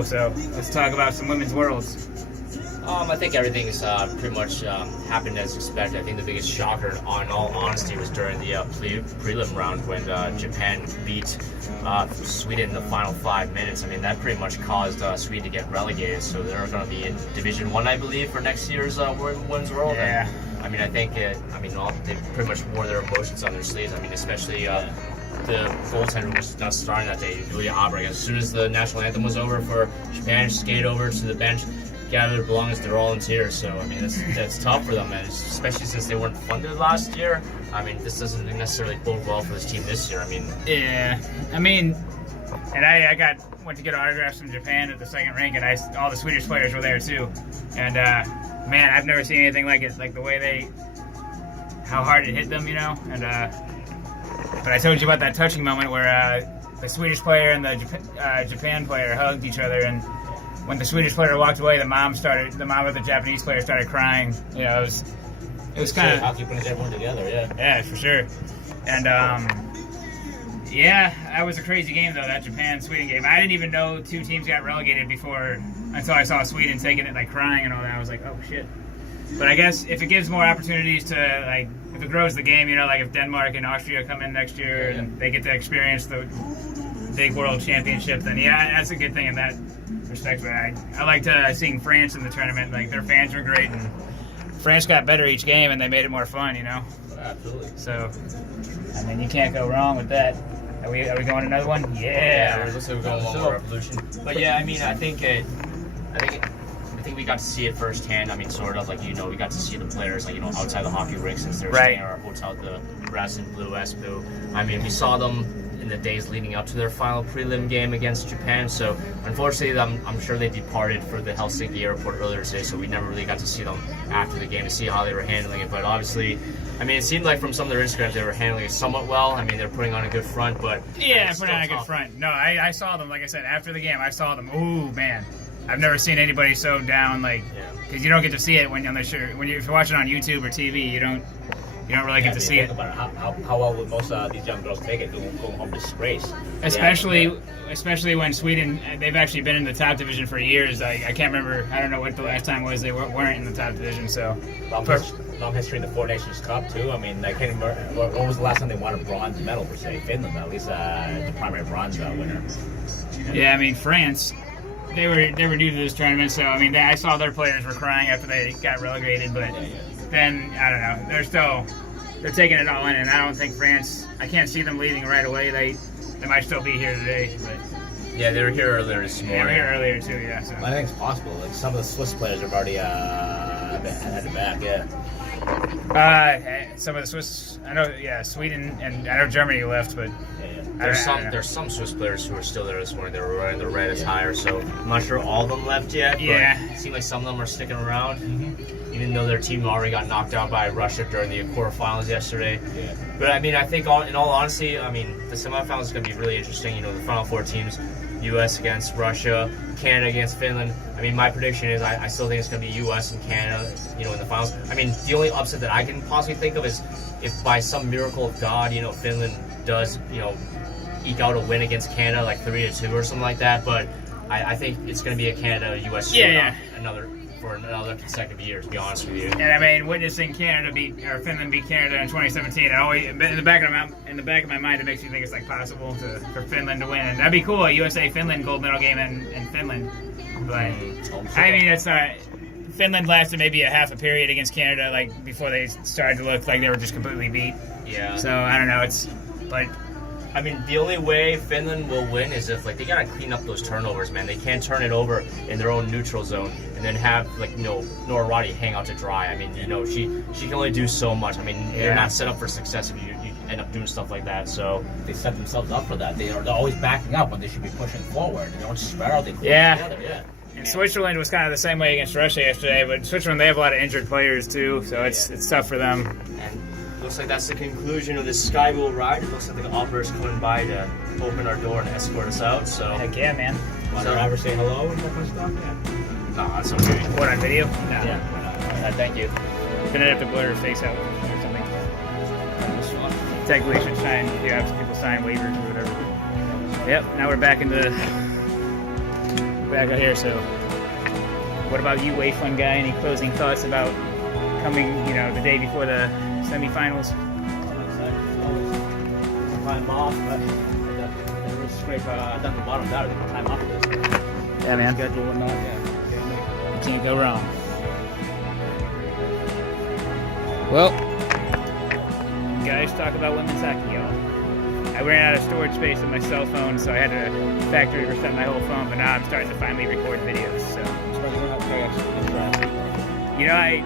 Espoo. So let's talk about some women's worlds. I think everything's pretty much happened as expected. I think the biggest shocker, in all honesty, was during the prelim round when Japan beat Sweden in the final 5 minutes. I mean, that pretty much caused Sweden to get relegated. So they're going to be in Division 1, I believe, for next year's Women's World. Yeah. And, I mean, I think they pretty much wore their emotions on their sleeves. I mean, especially the goaltender who was not starting that day, Julia Abreg. As soon as the national anthem was over for Japan, skated over to the bench, gather their belongings. They're all in tears. So I mean, that's tough for them, and especially since they weren't funded last year. I mean, this doesn't necessarily bode well for this team this year. I mean, yeah, I mean, and I went to get autographs from Japan at the second rink, and all the Swedish players were there too. And man, I've never seen anything like it. Like the way how hard it hit them, you know. And but I told you about that touching moment where the Swedish player and the Japan player hugged each other, and when the Swedish player walked away, the mom of the Japanese player started crying. You know, it was kind of hockey brings everyone together. Yeah. Yeah, for sure. And yeah, that was a crazy game though. That Japan-Sweden game. I didn't even know two teams got relegated until I saw Sweden taking it, like crying and all that. I was like, oh shit. But I guess if it gives more opportunities to, like, if it grows the game, you know, like if Denmark and Austria come in next year and they get to experience the big world championship, then yeah, that's a good thing in that respect. But I liked seeing France in the tournament. Like, their fans were great, and France got better each game, and they made it more fun, you know? Absolutely. So, I mean, you can't go wrong with that. Are we going another one? Yeah. It looks like we're going one more revolution. But yeah, I mean, I think we got to see it firsthand. I mean, sort of, like, you know, we got to see the players, like, you know, outside the hockey rink, since they were staying at our hotel at the Grass and Blue Espoo. I mean, we saw them in the days leading up to their final prelim game against Japan. So unfortunately, I'm sure they departed for the Helsinki airport earlier today, so we never really got to see them after the game to see how they were handling it. But obviously, I mean, it seemed like from some of their Instagrams they were handling it somewhat well. I mean, they're putting on a good front, but yeah, putting on a good front. No, I saw them, like I said, after the game. I saw them. Ooh, man, I've never seen anybody so down, like, because you don't get to see it when you're watching on YouTube or TV. You don't really get to see it. About how well would most of these young girls take it going home disgraced? Especially when Sweden, they've actually been in the top division for years. I can't remember. I don't know what the last time was they weren't in the top division. So long history in the Four Nations Cup too. I mean, I can't remember what was the last time they won a bronze medal per se. Finland, at least the primary bronze winner. Yeah, I mean, France. They were new to this tournament, so I mean, I saw their players were crying after they got relegated, but then I don't know. They're taking it all in, and I don't think France. I can't see them leaving right away. They might still be here today, but yeah, they were here earlier this morning. They were here earlier too. Yeah, so I think it's possible. Like, some of the Swiss players have already had it back. Yeah. Some of the Swiss. I know. Yeah, Sweden and I know Germany left, but. There's some Swiss players who are still there this morning. They were wearing the red attire, so I'm not sure all of them left yet. Yeah. But it seemed like some of them are sticking around, even though their team already got knocked out by Russia during the quarterfinals yesterday. Yeah. But I mean, I think in all honesty, I mean, the semifinals is going to be really interesting. You know, the final four teams: U.S. against Russia, Canada against Finland. I mean, my prediction is I still think it's going to be U.S. and Canada, you know, in the finals. I mean, the only upset that I can possibly think of is if by some miracle of God, you know, Finland does, you know, eke out a win against Canada, like 3-2 or something like that. But I think it's going to be a Canada-U.S. for another consecutive year, to be honest with you. And I mean, witnessing Finland beat Canada in 2017, in the back of my mind, it makes me think it's like possible for Finland to win. And that'd be cool, a USA-Finland gold medal game in Finland. But I mean, it's Finland lasted maybe a half a period against Canada, like before they started to look like they were just completely beat. Yeah. So I don't know. But I mean, the only way Finland will win is if, like, they gotta clean up those turnovers, man. They can't turn it over in their own neutral zone and then have, like, you know, Nora Roddy hang out to dry. I mean, you know, she can only do so much. I mean, they're not set up for success if you end up doing stuff like that. So they set themselves up for that. They're always backing up when they should be pushing forward. They don't spread out. They close together. Yeah. And Switzerland was kind of the same way against Russia yesterday, but Switzerland, they have a lot of injured players too, so it's tough for them. And looks like that's the conclusion of this Sky Wheel ride. It looks like the operator's coming by to open our door and escort us out. So heck yeah, man. Want to ever say hello and that kind of stuff? Yeah. No, that's okay. What, on video? No. Yeah. Thank you. Gonna have to blur her face out or something. Technically, should sign. You have people sign waivers or whatever. Yep. Now we're back back out here. So, what about you, Way Fun guy? Any closing thoughts about coming, the day before the semifinals? Time off, but we'll scrape down the bottom there. Time off this. Yeah, man. Schedule and whatnot. Yeah. You can't go wrong. Well, guys, talk about women's hockey, y'all. I ran out of storage space on my cell phone, so I had to factory reset my whole phone. But now I'm starting to finally record videos. So, I